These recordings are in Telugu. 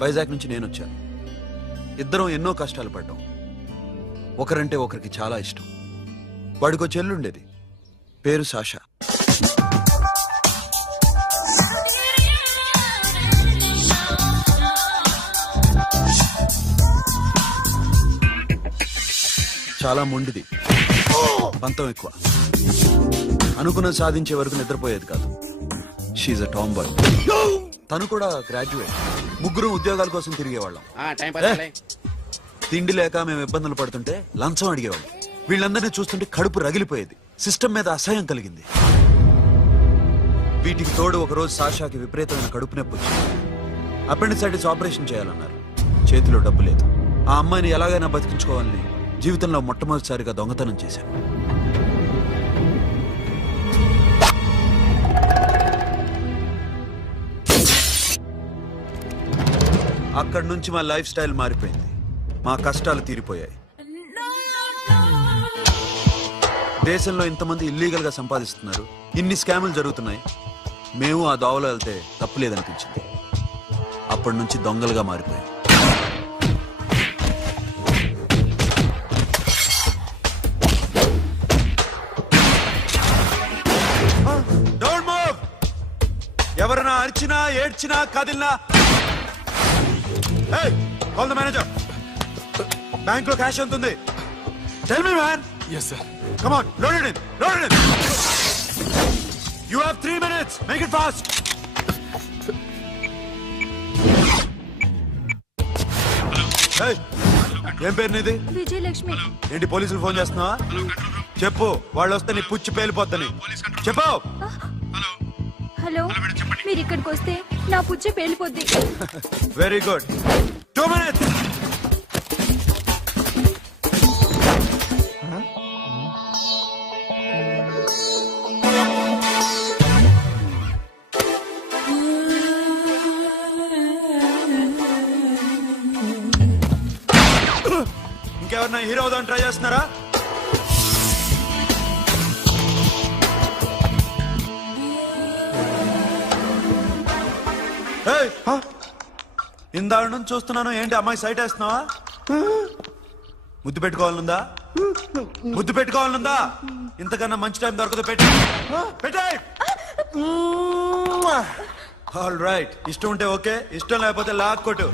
వైజాగ్ నుంచి నేను వచ్చాను. ఇద్దరం ఎన్నో కష్టాలు పడ్డాం. ఒకరంటే ఒకరికి చాలా ఇష్టం. వాడికో చెల్లుండేది, పేరు సాషా. చాలా మొండిది, పంతం ఎక్కువ. అనుకున్నది సాధించే వరకు నిద్రపోయేది కాదు. She's a tomboy. తను కూడా గ్రాడ్యుయేట్. ముగ్గురు ఉద్యోగాల కోసం తిరిగేవాళ్ళం. తిండి లేక మేము ఇబ్బందులు పడుతుంటే లంచం అడిగేవాళ్ళం. వీళ్ళందరినీ చూస్తుంటే కడుపు రగిలిపోయేది. సిస్టమ్ మీద అసహ్యం కలిగింది. వీటికి తోడు ఒకరోజు సాషాకి విపరీతమైన కడుపు నొప్పి వచ్చింది. అపెండిసైటిస్ ఆపరేషన్ చేయాలన్నారు. చేతిలో డబ్బు లేదు. ఆ అమ్మాయిని ఎలాగైనా బతికించుకోవాలని జీవితంలో మొట్టమొదటిసారిగా దొంగతనం చేశాను. అక్కడి నుంచి మా లైఫ్ స్టైల్ మారిపోయింది. మా కష్టాలు తీరిపోయాయి. దేశంలో ఇంతమంది ఇల్లీగల్ గా సంపాదిస్తున్నారు, ఇన్ని స్కాములు జరుగుతున్నాయి. మేము ఆ దోవలో వెళ్తే తప్పులేదనిపించింది. అప్పటి నుంచి దొంగలుగా మారిపోయాం. ఎవరైనా అరిచినా ఏడ్చినా కదిలినా కాల్ ద మేనేజర్. బ్యాంక్ లో క్యాష్ ఎంత ఉంది? Tell me man. Yes sir. Come on, load it in. Load it in. You have 3 minutes. Make it fast. Hey, ఏం పేరు నీది? విజయలక్ష్మి. ఏంటి పోలీసులు ఫోన్ చేస్తున్నావా? చెప్పు, వాళ్ళు వస్తే నీ పుచ్చి పేలిపోద్దని చెప్పు. హలో, మీరు ఇక్కడికి వస్తే నా పుచ్చే పేలిపోద్ది. Very good. 2 minutes. ఇంకెవరన్నా హీరో అవుదాం ట్రై చేస్తున్నారా? ఇందాక నుంచి చూస్తున్నాను, ఏంటి అమ్మాయి సైట్ వేస్తున్నావా? ముద్దు పెట్టుకోవాలనుందా? ముద్దు పెట్టుకోవాలనుందా? ఇంతకన్నా మంచి టైం దొరకదు. పెట్టే. All right. ఇష్టం ఉంటే ఓకే, ఇష్టం లేకపోతే లాక్ కొట్టు.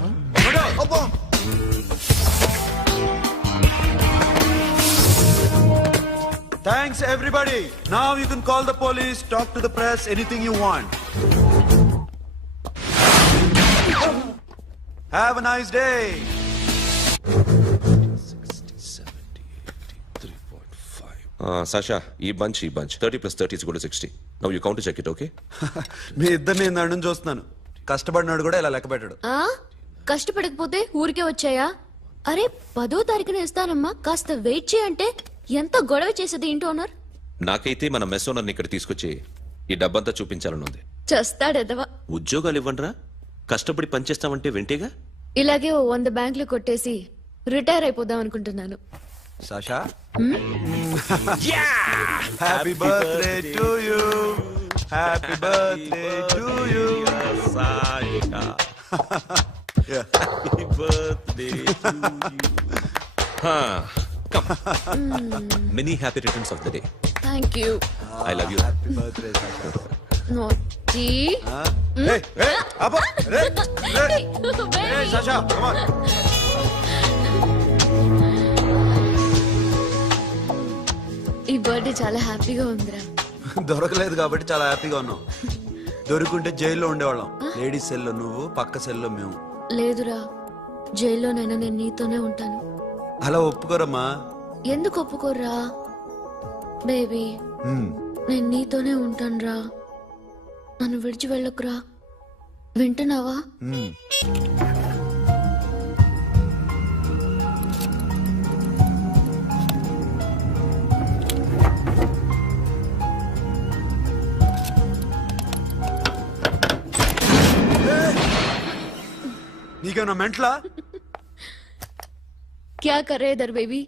Thanks everybody. Now you can call the police, talk to the press, anything you want. Have a nice day. 60, 70, 80, 3.5. Sasha, ఈ bunch 30 plus 30 is equal to 60. Now you count to check it, okay? మీ ఇద్దరిని నన్ను చూస్తున్నాను. కష్టపడినాడు కూడా ఇలా లెక్క పెట్టాడు. కష్టపడకపోతే ఊరికే వచ్చాయా? అరే 10వ తారీఖున ఇస్తానమ్మా, కాస్త వెయిట్ చేయంటే ఎంత గొడవ చేసేది ఏంటి ఓనర్. నాకైతే మన మెస్ ఓనర్ని ఇక్కడ తీసుకొచ్చి ఈ డబ్బంతా చూపించాలని ఉంది. చస్తాడెదవా. ఉద్యోగాలు ఇవ్వండిరా, కష్టపడి పనిచేస్తామంటే వింటేగా. ఇలాగే 100 బ్యాంకులు కొట్టేసి రిటైర్ అయిపోదాం అనుకుంటున్నాను. Sasha, happy birthday to you. Happy birthday to you Sasha. Happy birthday to you. Come. Many happy returns of the day. Thank you. I love you. Happy birthday, Sasha. Naughty. Hey, Abba. Hey, Sasha, come on. ఈ బర్త్డే చాలా హ్యాపీగా ఉందిరా. దొరకలేదు కాబట్టి చాలా హ్యాపీగా ఉన్నాం. దొరుకుంటే జైల్లో ఉండేవాళ్ళం. లేడీస్ సెల్లో నువ్వు, పక్క సెల్లో మేము. లేదురా, జైల్లోనైనా నేను నీతోనే ఉంటాను. అలా ఒప్పుకోరమ్మా. ఎందుకు ఒప్పుకోర్రా బేబీ? నేను నీతోనే ఉంటానురా. నన్ను విడిచి వెళ్ళకురా. వింటున్నావా? నీకేమన్నా మెంట్లా? క్యా కరే ఇధర్ బేబీ?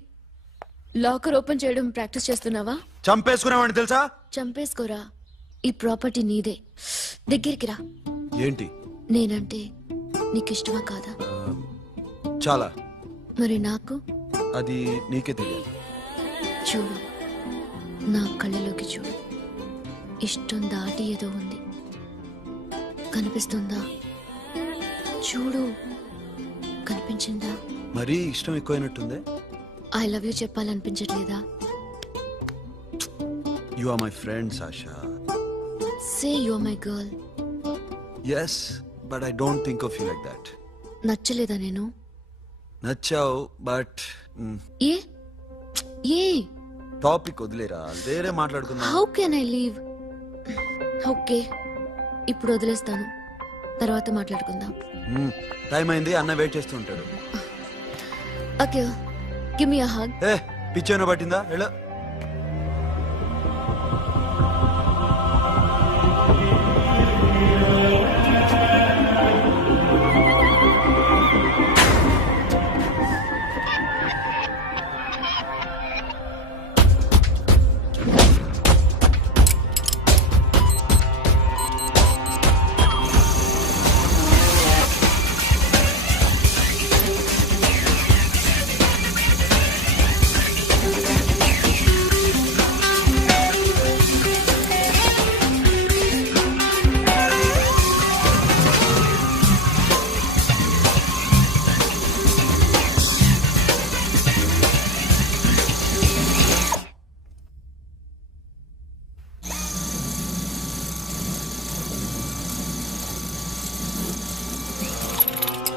లాకర్ ఓపెన్ చేయడం ప్రాక్టీస్ చేస్తున్నావా? చంపేసుకున్నావని తెలుసా? చంపేసుకోరా. ఈ ప్రాపర్టీ నీదే. దగ్గరికి రా. ఏంటి? నేనంటే నీకు ఇష్టమా కాదా? చాలా. మరి నాకు? అది నీకే తెలియాలి. చూడు, నా కళ్ళలోకి చూడు. ఇష్టం దాటి ఏదో ఉంది, కనిపిస్తుందా? చూడు, కనిపించిందా? మరీ ఇష్టం ఎక్కువైనట్టుందే. ఐ లవ్ యూ చెప్పాలనిపించట్లేదా? You are my friend Sasha. Say you are my girl. Yes, but I don't think of you like that. నచ్చలేదా నేను? నచ్చావు, బట్ ఏ ఏ టాపిక్ వదిలేరా, వేరే మాట్లాడుకుందాం. How can I leave? Okay, ఇప్పుడు వదిలేస్తాను, తర్వాత మాట్లాడుకుందాం. టైం అయింది, అన్న వెయిట్ చేస్తూ ఉంటాడు. Okay, give me a hug. ఏ పిచ్చేనా పట్టిందా? ఎలా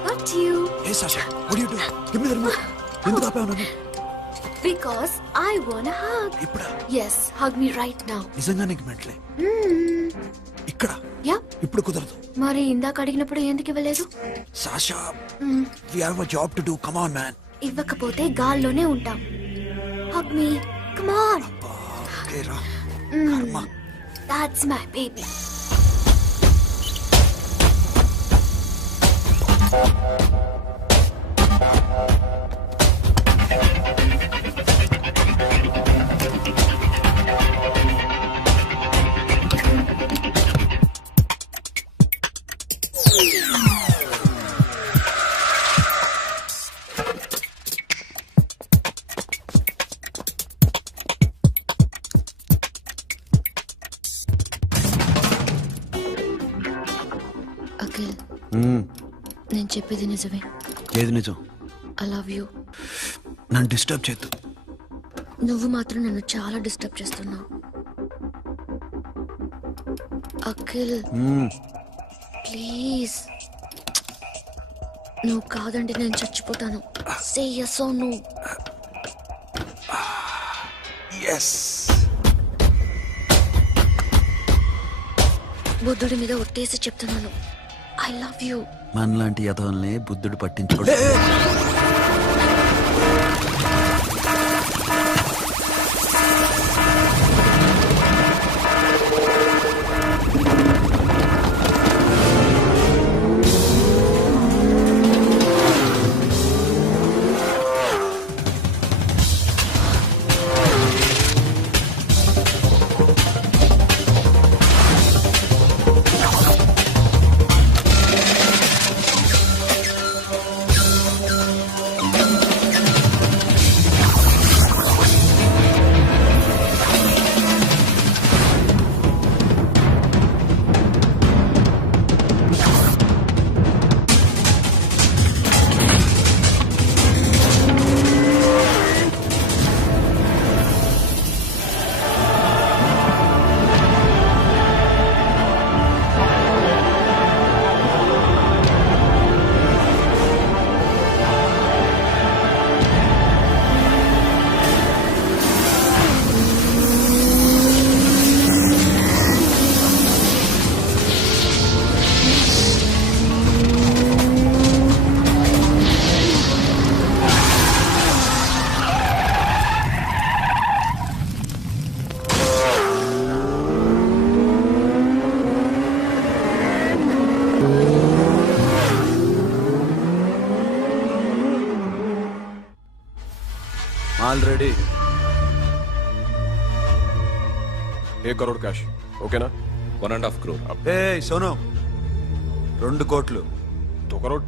What you? ఏ Sasha, what do you do? Give me the remote. ఎందుకు ఆపావు నన్ను? Because I wanna hug. ఇప్పుడా? Yes, hug me right now. నిజంగా నీకు మెంటలే? ఇక్కడ Yeah. ఇప్పుడు కుదరదు. మరి ఇందాక అడిగినప్పుడు ఎందుకు ఇవ్వలేదు? Sasha, we have a job to do. Come on, man. ఇవ్వకపోతే గాల్లోనే ఉంటాం. Hug me. Come on. Okay, రా. కర్మ. That's my baby. అఖిల్, నేను చెప్పేది నిజమే. ఏది నిజం? I love you. నన్ను డిస్టర్బ్ చేయొద్దు. నువ్వు మాత్రం నన్ను చాలా డిస్టర్బ్ చేస్తున్నావు. అఖిల్, ప్లీజ్. నువ్వు కాదంటే నేను చచ్చిపోతాను. సే yes or no. ఎస్. బుద్ధుడి మీద ఒట్టేసి చెప్తున్నాను, ఐ లవ్ యూ. మనలాంటి యథోల్ని బుద్ధుడు పట్టించుకోడు. ఆల్రెడీ 1 crore క్యాష్ ఓకేనా? 1.5 crore. ఏ సోను, 2 కోట్లు 2 करोड़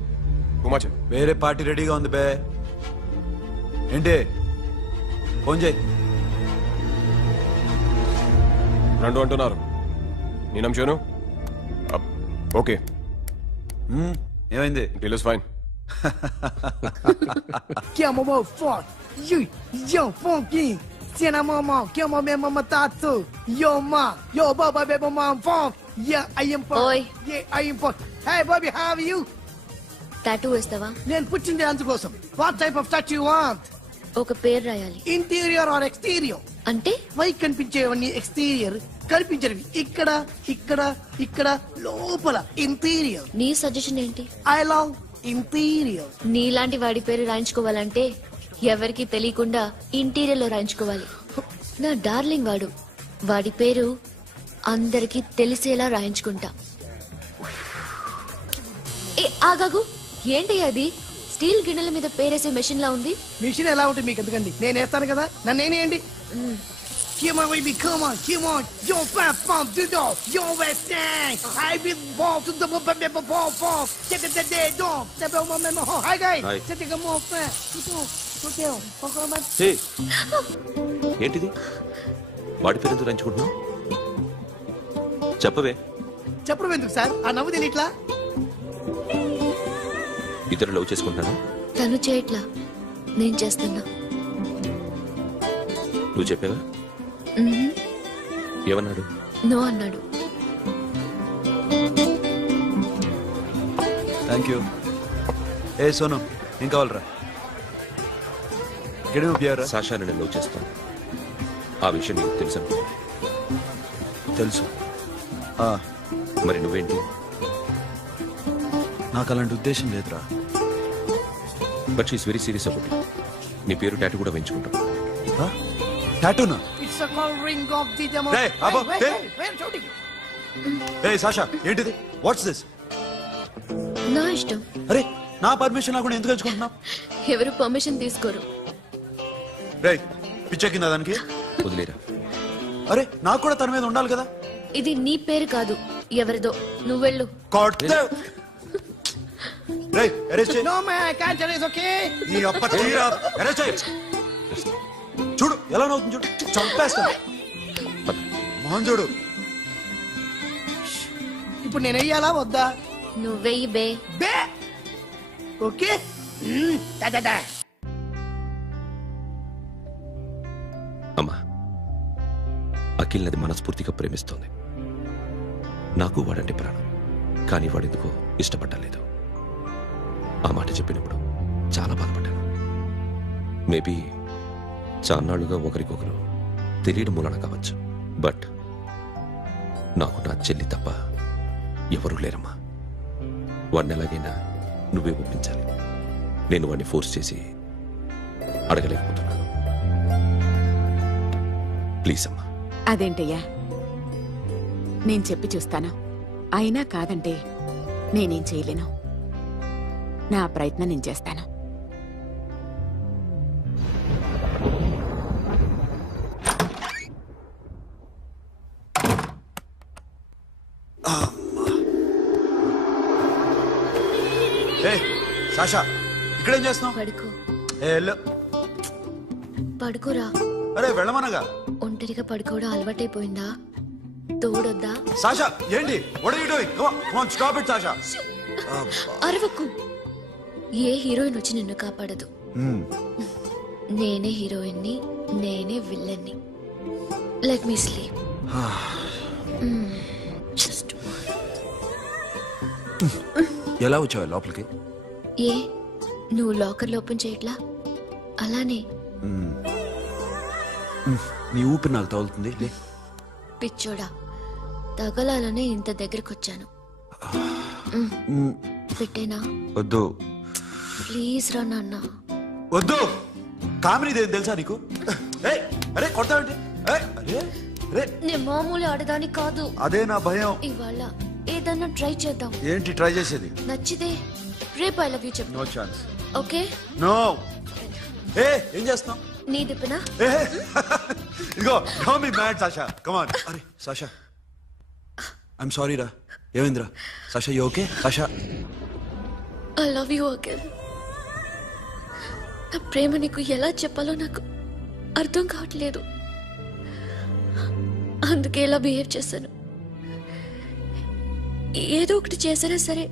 घुमा चल వేరే పార్టీ రెడీగా ఉంది బే ఏంటి ఫోన్ చేయి రెండు అంటున్నారు నేను చేయను ఓకే ఏమైంది deal is fine Que é mamão forte. Yo, funky. Cena mamão, que é mamãe mamãe tatu. Yo, ma. Yo, baba, baby, mom, funk. Yeah, I am funk. Oi. Yeah, I am funk. Hey, Bobby, how are you? Tattoo వేస్తావా? నేను పుట్టింది అందుకోసం. What type of tattoo you want? ఒక పేరు రాయాలి. Interior or exterior? అంటే పై కనిపించేవన్నీ ఎక్స్టీరియర్, కనిపించేవి ఇక్కడ ఇక్కడ ఇక్కడ లోపల ఇంటీరియర్. నీ సజెషన్ ఏంటి? I love interior. నీలాంటి వాడి పేరు రాయించుకోవాలంటే ఎవరికి తెలియకుండా ఇంటీరియర్ లో రాయించుకోవాలి. నా డార్లింగ్ వాడు. వాడి పేరు అందరికి తెలిసేలా రాయించుకుంటా. ఏ ఆగాగు, ఏంటి అది? స్టీల్ గిన్నెల మీద పేరేసే మెషిన్ లా ఉంది. మిషన్ ఎలా ఉంటుంది మీకు ఎందుకండి? నేను వేస్తాను కదా, నన్ను నేనేయండి. Come on, baby, come on, come on. Yo, fat pump, do do. Yo, West End. I be ball to the ball, ball. Get the day, dog. The bell, my memo. Hi, guys. Hi. Set the more fat. Hotel. హే ఏంటిది వాడి పేరు ఎందుకు రంచుకుంటున్నావు చెప్పవే చెప్పడం ఎందుకు సార్? ఆ నవ్వు తెలియట్లా? ఇతరులు లవ్ చేసుకుంటున్నాను తను చేయట్లా, నేను చేస్తున్నా. నువ్వు చెప్పావా ఏమన్నాడు నో అన్నాడు. Thank you. ఏ సోను ఏం కావాలరా? గిడమ పియరా? సాషాని నేను లవ్ చేస్తాను. ఆ విషయం నీకు తెలుసు అనుకో. తెలుసు. మరి నువ్వేంటి? నాకు అలాంటి ఉద్దేశం లేదురా. But she's very serious about it. నీ పేరు టాటూ కూడా వేయించుకుంటాం. టాటూనా? It's a call ring of the demo. Hey, Abba, hey. Wait, shooting. A Sasha ఏంటిది? What's this? నా ఇష్టం. అరే నా పర్మిషన్ లేకుండా ఎందుకు ఎంచుకుంటున్నావు? ఎవరు పర్మిషన్ తీసుకోరు. రే పిచ్చెక్కిందా దానికి? వదిలేరా. అరే నాకు కూడా తన మీద ఉండాలి కదా. ఇది నీ పేరు కాదు, ఎవరిదో. నువ్వెళ్ళు. రే అరెస్ట్ చేయి. No, man, I can't tell you, it's okay? ఈ అప్ప తీరా అరెస్ట్ చేయి. చూడు ఎలా నవ్వుతుంది చూడు. చంపేస్తా. పద. మోహన్ చూడు. ఇప్పుడు నేను వెయ్యాలా వద్దా? నువ్వెయ్యి బే. బే ఓకే. Da, da, da. అమ్మా అఖిల్ నది మనస్ఫూర్తిగా ప్రేమిస్తోంది. నాకు వాడంటే ప్రాణం. కానీ వాడెందుకో ఇష్టపడలేదు. ఆ మాట చెప్పినప్పుడు చాలా బాధపడ్డాను. మేబీ చాన్నాళ్ళుగా ఒకరికొకరు తెలియడం మూలన కావచ్చు. బట్ నాకు నా చెల్లి తప్ప ఎవరూ లేరమ్మా. వాడిని ఎలాగైనా నువ్వే ఒప్పించాలి. నేను వాడిని ఫోర్స్ చేసి అడగలేకపోతున్నాను. ప్లీజ్ అమ్మా. అదేంటయ్యా, నేను చెప్పి చూస్తాను. అయినా కాదంటే నేనేం చేయలేను. నా ప్రయత్నం నేను చేస్తాను. ఏ సాషా ఇక్కడేం చేస్తున్నావు? పడుకో. ఏ వెళ్ళు. పడుకోరా. అరే వెళ్ళమనగా. ఒంటరిగా పడుకోవడం అలవాటైపోయిందా? తోడొద్దా? సాషా ఏంటి? What are you doing? Come on stop it Sasha. అరవకు. ఏ హీరోయిన్ వచ్చి నిన్ను కాపాడదు. నేనే హీరోయిన్ని, నేనే విల్లన్ని. Let me sleep. జస్ట్ ఎలా వచ్చావు లోపలికి? ఏ నువ్వు లాకర్లో ఓపెన్ చేయట్లా? అలానే. నీ ఊపిరి నాకు తగులుతుంది. లే. పిచ్చోడా, తగలాలనే ఇంత దగ్గరకొచ్చాను. పెట్టేనా? వద్దు. ప్లీజ్ రా నాన్న. వద్దు. కామెడీ తెలుసా నీకు? ఏయ్, అరే కొడతావండి. ఏయ్, అరే అరే నేను మామూలు ఆడదాని కాదు. అదే నా భయం. ఇవాళ ఏదన్నా ట్రై చేద్దాం. ఏంటి ట్రై చేసేది? నచ్చితే రేపు ఐ లవ్ యూ చెప్పు. No chance. ఓకే? నో. ఏ ఏం చేస్తున్నావు? నీ దిప్పునా? ఏ ఇదిగో don't be mad Sasha. Come on. అరే సాషా ఐఎమ్ సారీ రా. ఏమైందిరా? Sasha you okay? Sasha I love you Akhil. నా ప్రేమ నీకు ఎలా చెప్పాలో నాకు అర్థం కావట్లేదు. అందుకే ఇలా బిహేవ్ చేశాను. ఏదో ఒకటి చేసినా సరే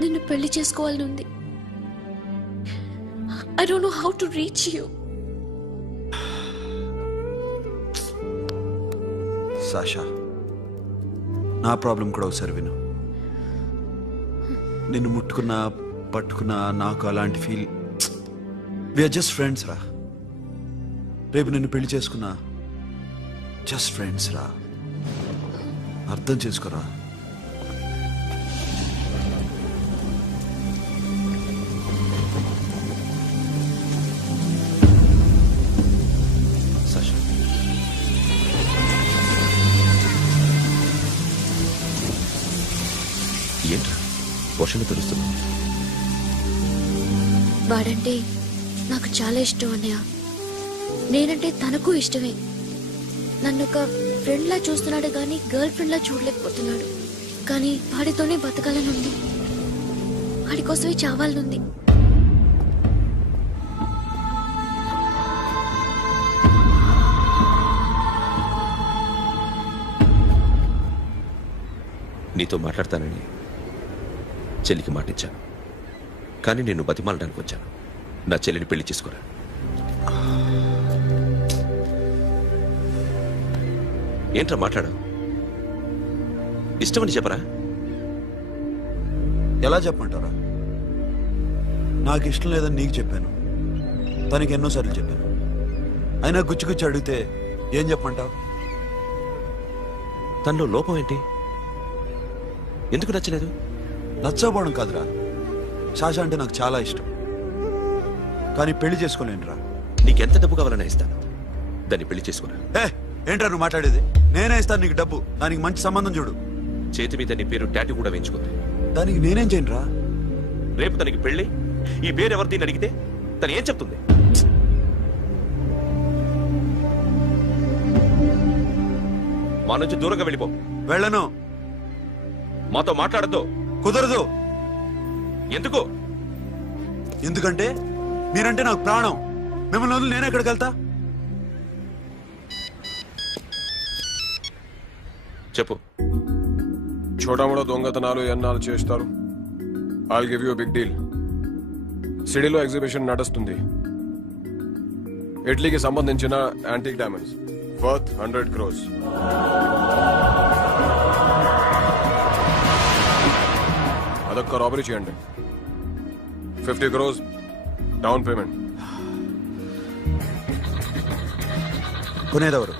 నిన్ను పెళ్లి చేసుకోవాలని ఉంది. I don't know how to reach you. Sasha, నా ప్రాబ్లం కూడా ఒకసారి విను. నిన్ను ముట్టుకున్నా పట్టుకున్నా నాకు అలాంటి ఫీల్. వీఆర్ జస్ట్ ఫ్రెండ్స్ రా. రేపు నిన్ను పెళ్లి చేసుకున్నా జస్ట్ ఫ్రెండ్స్ రా. అర్థం చేసుకోరా. సాషా, ఏంట్రా వర్షంలో తెలుస్తున్నా? వాడంటే నాకు చాలా ఇష్టం అన్నయ్య. నేనంటే తనకు ఇష్టమే. నన్ను ఒక ఫ్రెండ్ లా చూస్తున్నాడు కానీ గర్ల్ ఫ్రెండ్ లా చూడలేకపోతున్నాడు. కానీ వాడితోనే బతకాలని ఉంది. వాడి కోసమే చావాలనుంది. నీతో మాట్లాడతానని చెల్లికి మాటిచ్చాను, కానీ నేను బతిమాలడానికి వచ్చాను. నా చెల్లిని పెళ్లి చేసుకోరా. ఏంట్రా మాట్లాడు? ఇష్టమని చెప్పరా? ఎలా చెప్పమంటారా? నాకు ఇష్టం లేదని నీకు చెప్పాను, తనకి ఎన్నోసార్లు చెప్పాను. అయినా గుచ్చి గుచ్చి అడిగితే ఏం చెప్పమంటావు? తనలో లోపం ఏంటి? ఎందుకు నచ్చలేదు? నచ్చకపోవడం కాదురా, సాషా అంటే నాకు చాలా ఇష్టం, కానీ పెళ్లి చేసుకోలేనురా. నీకెంత డబ్బు కావాలన్నా ఇస్తాను, దాన్ని పెళ్లి చేసుకోరా. ఏంట్రా నువ్వు మాట్లాడేది? నేనే ఇస్తాను నీకు డబ్బు, దానికి మంచి సంబంధం చూడు. చేతి మీద నీ పేరు టాటూ కూడా వేయించుకుంది. దానికి నేనేం చేయనురా? రేపు తనకి పెళ్లి ఈ పేరు ఎవరిది అడిగితే తను ఏం చెప్తుంది? మా నుంచి దూరంగా వెళ్ళిపో. వెళ్ళను. మాతో మాట్లాడద్దు. కుదరదు. ఎందుకు? ఎందుకంటే మీరంటే నాకు ప్రాణం. మిమ్మల్ని వదిలి నేను ఎక్కడికి వెళ్తా? చెప్పు. చోటామోటా దొంగతనాలు ఎన్నాళ్ళు చేస్తారు? I'll give you big deal. సిటీలో ఎగ్జిబిషన్ నడుస్తుంది. ఇటలీకి సంబంధించిన యాంటిక్ డైమండ్స్ వర్త్ 100 crores. అదొక్క రాబరీ చేయండి. 50 crores డౌన్ పేమెంట్. కొనేదెవరు?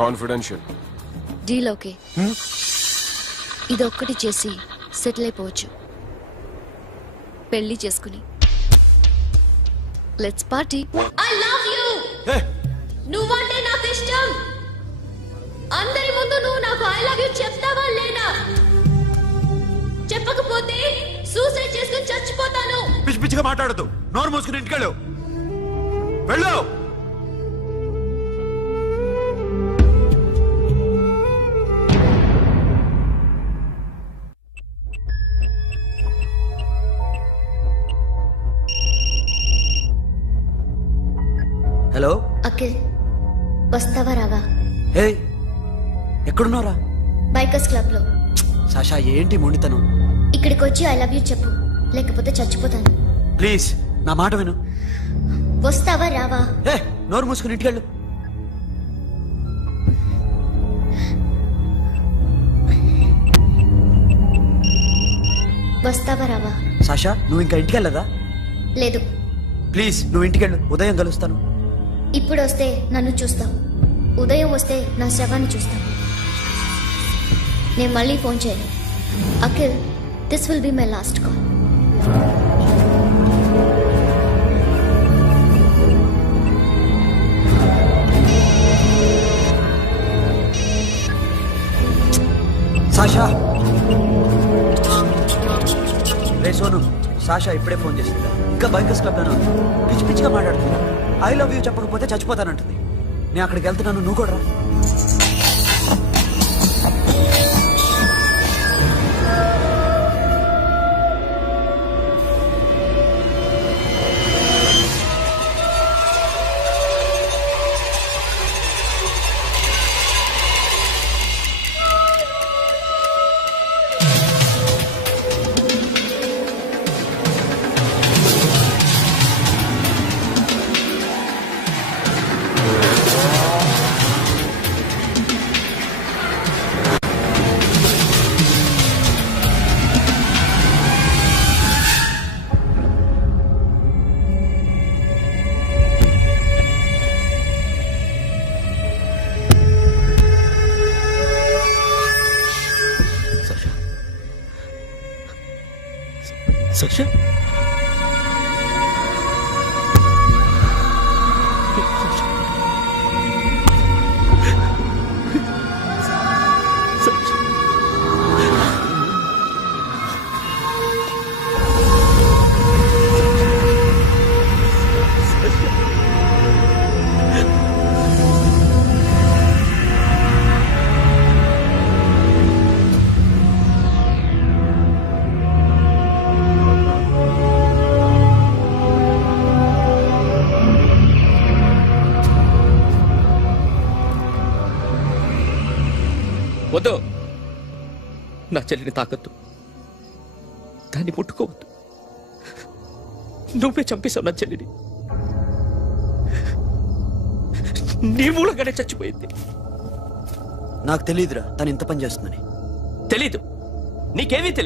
కాన్ఫిడెన్షియల్. Deal okay. ఇదొక్కటి చేసి సెటిల్ అయిపోవచ్చు. పెళ్లి చేసుకుని let's party. I love you. నువ్వంటే నాకు ఇష్టం. అందరి ముందు నువ్వు నాకు ఐ లవ్ యు చెప్తావా లేదా? చెప్పకపోతే సూసైడ్ చేసుకుని చచ్చిపోతాను. పిచ్చి పిచ్చిగా మాట్లాడదు. నోరు మూసుకుని ఇంటికెళ్ళు. వెళ్ళు. హలో అఖిల్, వస్తావా రావా? హే, ఎక్కడున్నారా? బైకర్స్ క్లబ్ లో. సాషా, ఏంటి మొండితనం? ఇక్కడికి వచ్చి ఐ లవ్ యూ చెప్పు, లేకపోతే చచ్చిపోతాను. ప్లీజ్ నా మాట విను. వస్తావా రావా? హే, నోరు మూసుకుని ఇంటికెళ్ళు. వస్తావా రావా? సాషా, నువ్వు ఇంకా ఇంటికెళ్ళదా? లేదు. ప్లీజ్ నువ్వు ఇంటికెళ్ళు. ఉదయం కలుస్తాను. ఇప్పుడు వస్తే నన్ను చూస్తావు, ఉదయం వస్తే నా శవాన్ని చూస్తావు. నేను మళ్ళీ ఫోన్ చేయను. Akhil, this will be my last call. Sasha, ray Sonu, Sasha ఇప్పుడే ఫోన్ చేసింది. ఇంకా బైకర్స్ క్లబ్ లోనే ఉంది. పిచ్చి పిచ్చిగా మాట్లాడుతుంది. ఐ లవ్ యూ చెప్పకపోతే చచ్చిపోతానంటుంది. నేను అక్కడికి వెళ్తున్నాను, నువ్వు కూడా రా. సషా వద్దు, నా చెల్లిని తాకద్దు, దాన్ని ముట్టుకోవద్దు. నువ్వే చంపేశావు నా చెల్లిని. నీ మూలంగానే చచ్చిపోయింది. నాకు తెలియదురా తను ఇంత పని చేస్తుందని. తెలీదు, నీకేమీ తెలీదు.